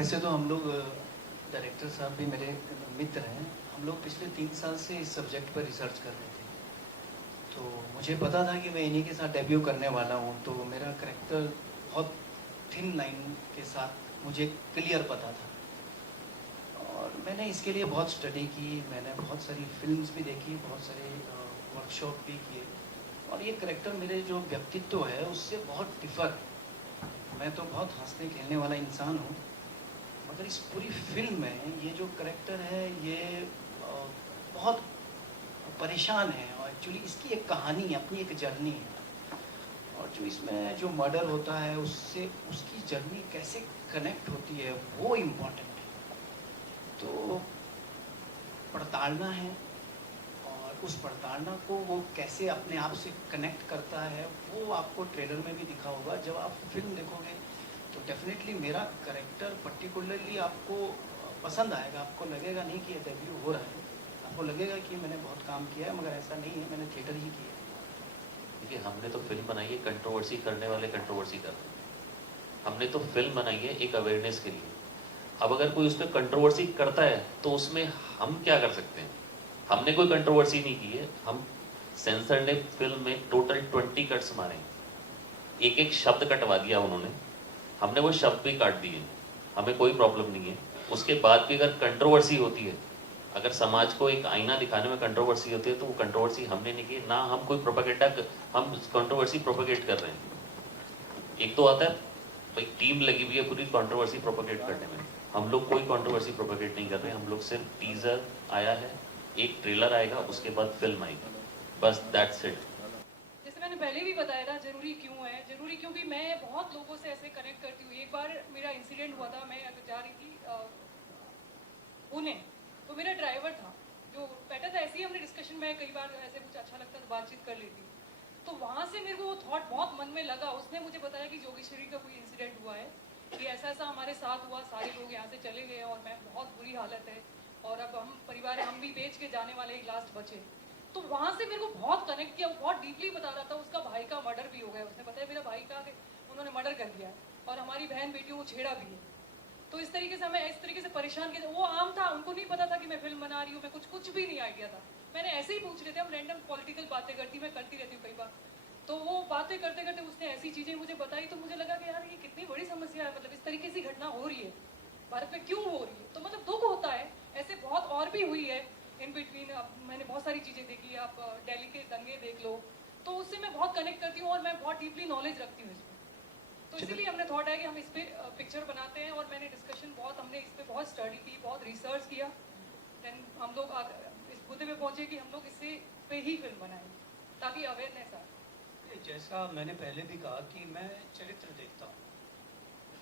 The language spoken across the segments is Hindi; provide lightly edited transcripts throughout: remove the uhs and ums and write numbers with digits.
वैसे तो हम लोग डायरेक्टर साहब भी मेरे मित्र हैं। हम लोग पिछले 3 साल से इस सब्जेक्ट पर रिसर्च कर रहे थे। तो मुझे पता था कि मैं इन्हीं के साथ डेब्यू करने वाला हूँ, तो मेरा करैक्टर बहुत थिन लाइन के साथ मुझे क्लियर पता था। और मैंने इसके लिए बहुत स्टडी की, मैंने बहुत सारी फिल्म्स भी देखी, बहुत सारे वर्कशॉप भी किए। और ये करैक्टर मेरे जो व्यक्तित्व है उससे बहुत डिफर है। मैं तो बहुत हंसने खेलने वाला इंसान हूँ, मगर इस पूरी फिल्म में ये जो करैक्टर है ये बहुत परेशान है। और एक्चुअली इसकी एक कहानी है, अपनी एक जर्नी है। और जो इसमें जो मर्डर होता है उससे उसकी जर्नी कैसे कनेक्ट होती है वो इम्पोर्टेंट है। तो पड़ताड़ना है, और उस पड़ताड़ना को वो कैसे अपने आप से कनेक्ट करता है वो आपको ट्रेलर में भी दिखा होगा। जब आप फिल्म देखोगे तो डेफिनेटली मेरा करेक्टर पर्टिकुलरली आपको पसंद आएगा। आपको लगेगा नहीं कि ये डेब्यू हो रहा है, आपको लगेगा कि मैंने बहुत काम किया है, मगर ऐसा नहीं है, मैंने थिएटर ही किया है। देखिए, हमने तो फिल्म बनाई है कंट्रोवर्सी करने वाले कंट्रोवर्सी कर रहे हैं। हमने तो फिल्म बनाई है एक अवेयरनेस के लिए। अब अगर कोई उस पर कंट्रोवर्सी करता है तो उसमें हम क्या कर सकते हैं? हमने कोई कंट्रोवर्सी नहीं की है। हम सेंसर ने फिल्म में टोटल 20 कट्स मारे, एक एक शब्द कटवा दिया उन्होंने, हमने वो शब्द भी काट दिए, हमें कोई प्रॉब्लम नहीं है। उसके बाद भी अगर कंट्रोवर्सी होती है, अगर समाज को एक आईना दिखाने में कंट्रोवर्सी होती है, तो वो कंट्रोवर्सी हमने नहीं की ना। हम कोई प्रोपेगेंडा, हम कंट्रोवर्सी प्रोपेगेट कर रहे हैं। एक तो आता है भाई टीम लगी हुई है पूरी कंट्रोवर्सी प्रोपेगेट करने में, हम लोग कोई कंट्रोवर्सी प्रोपेगेट नहीं कर रहे हैं। हम लोग सिर्फ टीजर आया है, एक ट्रेलर आएगा, उसके बाद फिल्म आएगी, बस दैट्स इट। जैसे मैंने पहले भी बताया था, जरूरी क्यों है, जरूरी क्योंकि मैं बहुत लोगों से ऐसे कनेक्ट करती हूँ। एक बार मेरा इंसिडेंट हुआ था, मैं जा रही थी पुणे, तो मेरा ड्राइवर था जो बैठा था। ऐसे ही हमने डिस्कशन में कई बार ऐसे कुछ अच्छा लगता तो बातचीत कर लेती। तो वहाँ से मेरे को वो थॉट बहुत मन में लगा। उसने मुझे बताया कि जोगेश्वरी का कोई इंसिडेंट हुआ है, कि ऐसा ऐसा हमारे साथ हुआ, सारे लोग यहाँ से चले गए और मैं बहुत बुरी हालत है, और अब हम परिवार हम भी बेच के जाने वाले एक लास्ट बचे। तो वहाँ से मेरे को बहुत कनेक्ट किया। वो बहुत डीपली बता रहा था, उसका भाई का मर्डर भी हो गया। उसने बताया मेरा भाई का उन्होंने मर्डर कर दिया और हमारी बहन बेटियों को छेड़ा भी है। तो इस तरीके से हमें इस तरीके से परेशान किया। वो आम था, उनको नहीं पता था कि मैं फिल्म बना रही हूँ, मैं कुछ भी नहीं आइडिया था। मैंने ऐसे ही पूछ रहे थे, हम रैंडम पॉलिटिकल बातें मैं करती रहती हूँ कई बार। तो वो बातें करते करते उसने ऐसी चीज़ें मुझे बताई, तो मुझे लगा कि यार ये कितनी बड़ी समस्या है। मतलब इस तरीके से घटना हो रही है भारत में, क्यों हो रही है? तो मतलब दुख होता है। ऐसे बहुत और भी हुई है इन बिटवीन। मैंने बहुत सारी चीज़ें देखी, आप दिल्ली के दंगे देख लो, तो उससे मैं बहुत कनेक्ट करती हूँ और मैं बहुत डीपली नॉलेज रखती हूँ इसमें। तो इसीलिए हमने थॉट है कि हम इस पर पिक्चर बनाते हैं। और मैंने डिस्कशन बहुत, हमने इस पर बहुत स्टडी की, बहुत रिसर्च किया। देन हम लोग इस मुद्दे पे पहुंचे कि हम लोग इससे पे ही फिल्म बनाएं ताकि अवेयरनेस आए। जैसा मैंने पहले भी कहा कि मैं चरित्र देखता हूँ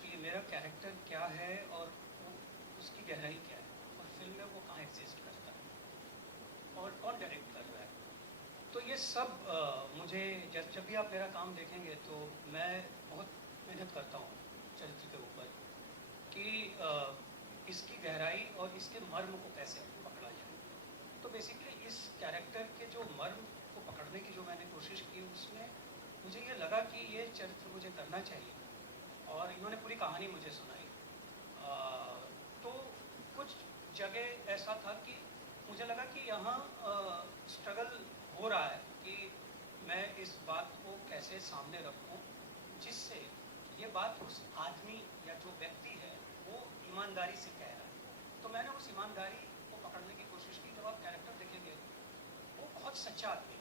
कि मेरा कैरेक्टर क्या है और उसकी गहराई क्या है, और फिल्म में वो कहाँ एग्जिस्ट करता है और कौन डायरेक्ट कर रहा है। तो ये सब मुझे जब भी आप मेरा काम देखेंगे तो मैं बहुत मेहनत करता हूँ चरित्र के ऊपर कि इसकी गहराई और इसके मर्म को कैसे पकड़ा जाए। तो बेसिकली इस कैरेक्टर के जो मर्म को पकड़ने की जो मैंने कोशिश की, उसमें मुझे ये लगा कि ये चरित्र मुझे करना चाहिए। और इन्होंने पूरी कहानी मुझे सुनाई। तो कुछ जगह ऐसा था कि मुझे लगा कि यहाँ स्ट्रगल हो रहा है कि मैं इस बात को कैसे सामने रखूं जिससे ये बात उस आदमी या जो व्यक्ति है वो ईमानदारी से कह रहा है। तो मैंने उस ईमानदारी को पकड़ने की कोशिश की। जब आप कैरेक्टर देखेंगे वो बहुत सच्चा आदमी